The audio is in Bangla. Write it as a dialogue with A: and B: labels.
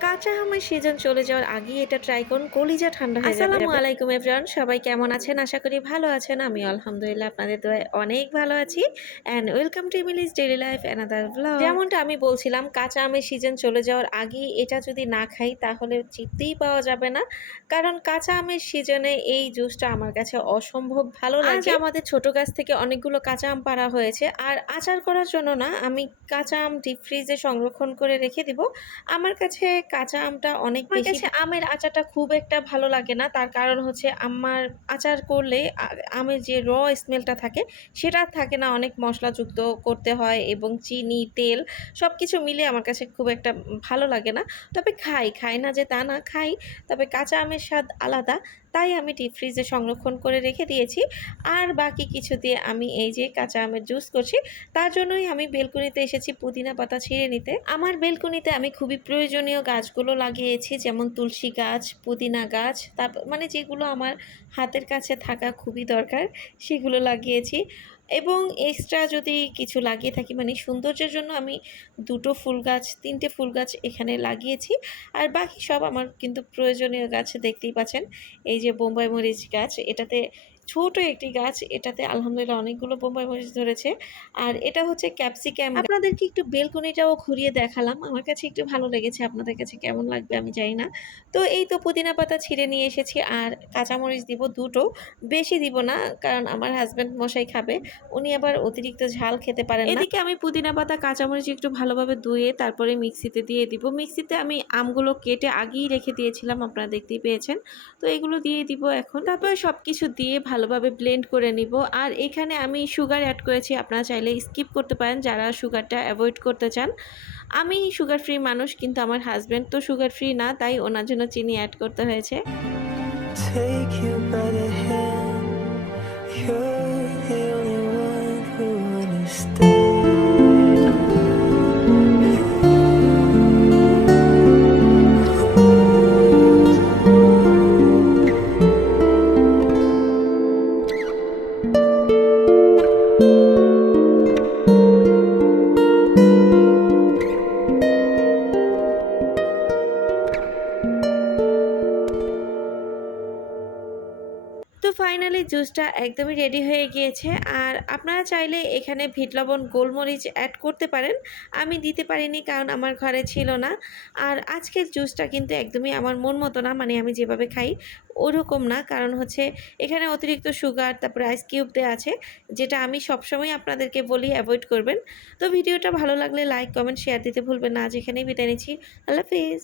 A: কাঁচা আমের সিজন চলে যাওয়ার আগেই এটা ট্রাই করুন কলিজা ঠান্ডা হয়ে যাবে। আসসালামু আলাইকুম এভরিওয়ান সবাই কেমন আছেন? আশা করি ভালো আছেন আমি আলহামদুলিল্লাহ আপনাদের দোয়ায় অনেক ভালো আছি। And welcome to Mili's daily life another blog যেমনটা আমি বলছিলাম কাঁচা আমের সিজন চলে যাওয়ার আগেই এটা যদি না খাই তাহলে চিপতেই পাওয়া যাবে না। কারণ কাঁচা আমের সিজনে এই জুসটা আমার কাছে অসম্ভব ভালো লাগে। আমাদের ছোট গাছ থেকে অনেকগুলো কাঁচা আম পাড়া হয়েছে। আর আচার করার জন্য না আমি কাঁচা আম ডিপ ফ্রিজে সংরক্ষণ করে রেখে দিব। আমার কাছে কাঁচা আমটা অনেক বেশি আমের আচারটা খুব একটা ভালো লাগে না। তার কারণ হচ্ছে আমার আচার করলে আমের যে র স্মেলটা থাকে সেটা থাকে না। অনেক মশলাযুক্ত করতে হয় এবং চিনি তেল সব কিছু মিলে আমার কাছে খুব একটা ভালো লাগে না। তবে খাই খাই না যে তা না খাই। তবে কাঁচা আমের স্বাদ আলাদা। তাই আমি ডিপ ফ্রিজে সংরক্ষণ করে রেখে দিয়েছি। আর বাকি কিছু দিয়ে আমি এই যে কাঁচা আমের জুস করছি, তার জন্যই আমি বেলকুনিতে এসেছি পুদিনা পাতা ছিঁড়ে নিতে। আমার বেলকুনিতে আমি খুবই প্রয়োজনীয় গাছগুলো লাগিয়েছি, যেমন তুলসী গাছ, পুদিনা গাছ, তারপর মানে যেগুলো আমার হাতের কাছে থাকা খুবই দরকার, সেগুলো লাগিয়েছি। এবং এক্সট্রা যদি কিছু লাগিয়ে থাকি মানে সৌন্দর্যের জন্য আমি দুটো ফুল গাছ, তিনটে ফুল গাছ এখানে লাগিয়েছি। আর বাকি সব আমার কিন্তু প্রয়োজনীয় গাছ দেখতেই পাচ্ছেন। এই যে বোম্বাই মরিচ গাছ, এটাতে ছোট একটি গাছ, এটাতে আলহামদুলিল্লাহ অনেকগুলো বোম্বাই মরিচ ধরেছে। আর এটা হচ্ছে ক্যাপসিকাম আপনাদেরকে একটু বেলকনিটাও ঘুরিয়ে দেখালাম। আমার কাছে একটু ভালো লেগেছে। আপনাদের কাছে কেমন লাগবে আমি জানি না। তো এই তো পুদিনা পাতা ছিঁড়ে নিয়ে এসেছি। আর কাঁচামরিচ দিব দুটো। বেশি দিব না, কারণ আমার হাজব্যান্ড মশাই খাবে। উনি আবার অতিরিক্ত ঝাল খেতে পারেন এদিকে আমি পুদিনা পাতা, কাঁচামরিচ একটু ভালোভাবে ধুয়ে তারপরে মিক্সিতে দিয়ে দিব। মিক্সিতে আমি আমগুলো কেটে আগেই রেখে দিয়েছিলাম, আপনারা দেখতেই পেয়েছেন। তো এগুলো দিয়ে দিব এখন। তারপরে সব কিছু দিয়ে ভালোভাবে ব্লেন্ড করে নিব। আর এখানে আমি সুগার অ্যাড করেছি, আপনারা চাইলে স্কিপ করতে পারেন যারা সুগারটা অ্যাভয়েড করতে চান। আমি সুগার ফ্রি মানুষ, কিন্তু আমার হাজব্যান্ড তো সুগার ফ্রি না, তাই ওনার জন্য চিনি অ্যাড করতে হয়েছে।
B: Understands.
A: তো ফাইনালি জুসটা একদমই রেডি হয়ে গিয়েছে। আর আপনারা চাইলে এখানে ভিট লবণ, গোলমরিচ অ্যাড করতে পারেন। আমি দিতে পারিনি কারণ আমার ঘরে ছিল না। আর আজকের জুসটা কিন্তু একদমই আমার মন মতো না মানে আমি যেভাবে খাই ওরকম না। কারণ হচ্ছে এখানে অতিরিক্ত সুগার তারপরে আইস কিউব দেওয়া আছে, যেটা আমি সবসময় আপনাদেরকে বলি অ্যাভয়েড করবেন। তো ভিডিওটা ভালো লাগলে লাইক কমেন্ট শেয়ার দিতে ভুলবেন না। আজ এখানেই বিদায় নিচ্ছি। আল্লাহ হাফিজ।